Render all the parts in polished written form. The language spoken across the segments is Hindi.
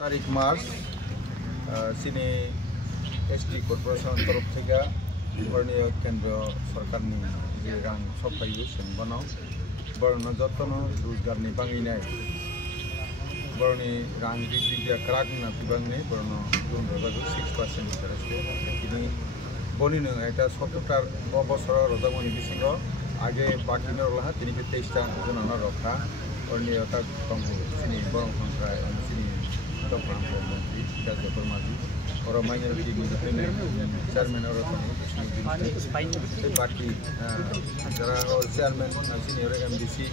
तारीख मार्च सिनी एसटी कॉर्पोरेशन तरफ থেকে বর্ণীয় কেন্দ্র সরকারনি যে রাং সফাইयो সেনবানো বর্ণ যত্ন রোজগারনি বাঙিনাय বর্ণি রাং ডিগ্রিয়া ক্রাকনা বিভাগনি বর্ণ লোন রবাগো 6% ইন্টারেস্ট তিনি বনিনো একটা 70টার বছর রজামনি বিসিঙ্গ আগে বাকি নরলাহা তিনি 23টা জননা রক্ষা বর্ণীয়তা তঙ্গু সিনি বরং সংখ্যায় সিনি দপ্তর মন্ত্রী কাজকর মাঝি और माइनॉरिटी चेयरमैन और बाकी जरा और चेयरमैन सीनियर एमडीसी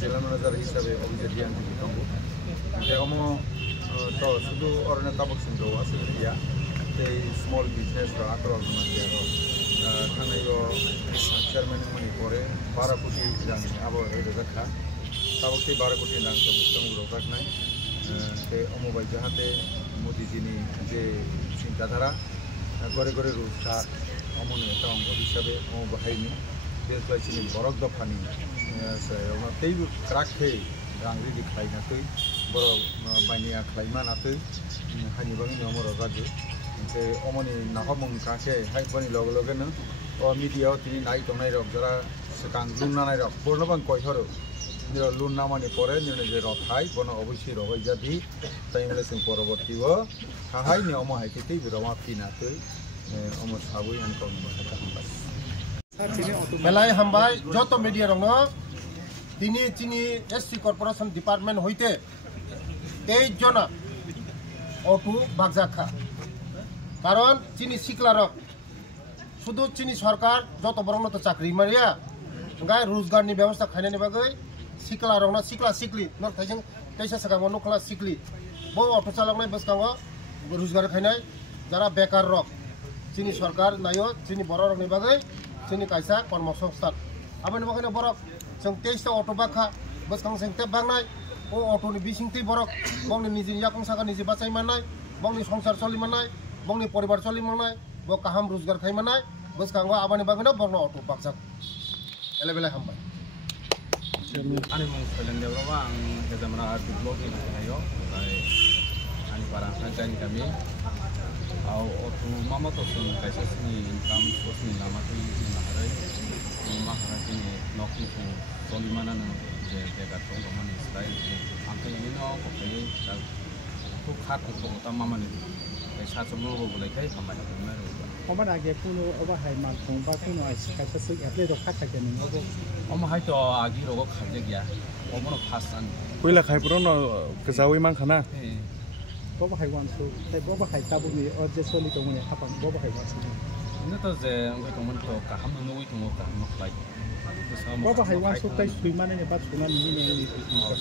जिला मैनेजर हिसाब से अभिजित गियान दंगो तो शुद्ध और ताबक सिंह आसलिया स्मॉल बिजनेस आक्रल थाने चेयरमैन मनी पर 12 कोटी रां अब रखा ताबक 12 कोटी रां रखना अमबाई जाहाते मोदी जी जे चिंताधारा गरे गरे रोजगार अमन एक अंग हिसाब से बाहरी देशवासी बरक दफानी क्राके रां रेडी खालायनाखै बर बायनिया खालायमानाखै हानिबाङै अमर जादो अमनि नाहमं काके हाइबनि लगे लगेनो मिडियाव तिनि नाय दंनाय रक जरा सिगां लुनानाय रक बर्नबां कयहरो लुन नामानि परे निर्णय रथाय बन अवश्य रबाय जादि ताइमले जों परवर्ती हाहाय नियम हायखै बिरामा फिनाखै अमर साबै आंखौ बेलाय हामबाय जत मीडिया रंग तिनि चिनि एससी कॉर्पोरेशन डिपार्टमेंट हইতে 23 जना अटु बागजाखा कारण चिनि सिकलारक शुद्ध चिनि सरकार जत बरंनो तो चाकरी मारिया गाय रोजगारनि व्यवस्था खायनायनि बागै सिकला रंना सिकला सिकली न थाइजों कैसा सगाव नखला सिकली बो अटो चालकनाय बसकांगो रोजगार खायनाय जरा बेकार रक चिनि सरकार नायो चिनि बर रंनि बागै चिनि कायसा कर्मसंस्थान आबनि बागैनो बरक जों 23 ता अटो बाखा बसकां जों ते बांनाय ओ अटोनि बिसिंथि बरक बंनि निजि याकं सागा निजि बाचाय मानाय बंनि संसार चलि मानाय बंनि परिवार चलि मानाय बो काहाम रोजगार खाय मानाय बसकांगो आबनि बागैनो बंनो अटो बाकजाक एलेबेले हामबाय Ani mau sekalian dia berapa? Ang kita mana arti blog ini ayo, ani para kajian kami, auto mama tu pun kaisa sini income source ni lama tu ini mahal, ini nokni pun toli mana nang jadi kat orang mana Israel, angkai ini no, kopi dah tu khas tu utama mana ni, kaisa semua boleh kai sampai apa mana. Ông đã ghé puno ở hai mặt cùng ba cái nói cái sự sự ép lên được khách cái mình ông hai cho agi rồi khách cái gì ông nó phát sản quay lại khai pro nó cái sao ấy mang khả năng có ba hai quan số tại có ba hai ta bụng này ở trên số này tụi mình học bằng có ba hai quan số nó tôi giờ người tụi mình cho cả ham nuôi tụi mình cả một lại có ba hai quan số tại suy mà này bắt suy mà này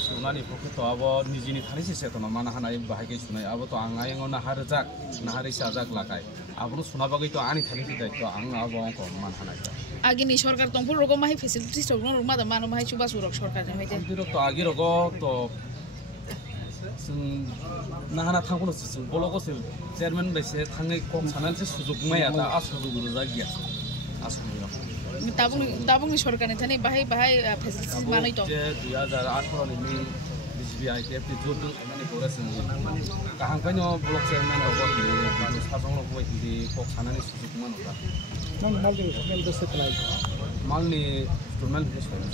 suy mà này porque to abo nijini thani se to mana hanai bahai ke sunai abo to angai ngona harjak nahari sajak lakai abo suna bagai to ani thani ti to ang abo ko man hanai आगे नहीं सरकार तो पुल रोगो माही फैसिलिटीज रोगो रुमा द मानो माही सुबा सुरक सरकार ने होइते दिरो तो आगे रोगो तो नाहाना थांगो जों बलगो से चेयरमैन बायसे थांनाय कम सानान से सुजुग माया दा आसुरु गुरुजा गिया आसुरु दाबुंनि सरकार ने थाने बाहाय बाहाय फैसिलिटीज मानै तो 2018 नि बिजिबि आइकेफ जोर माने कोरासन काहांखायनो ब्लक चेयरमैन रोगो नि साजों रोगो हिदि कक सानानि सुजुग मानोबा नों मालनि मेल दसे तलाय मालनि स्टुडमेन्ट हिसाबै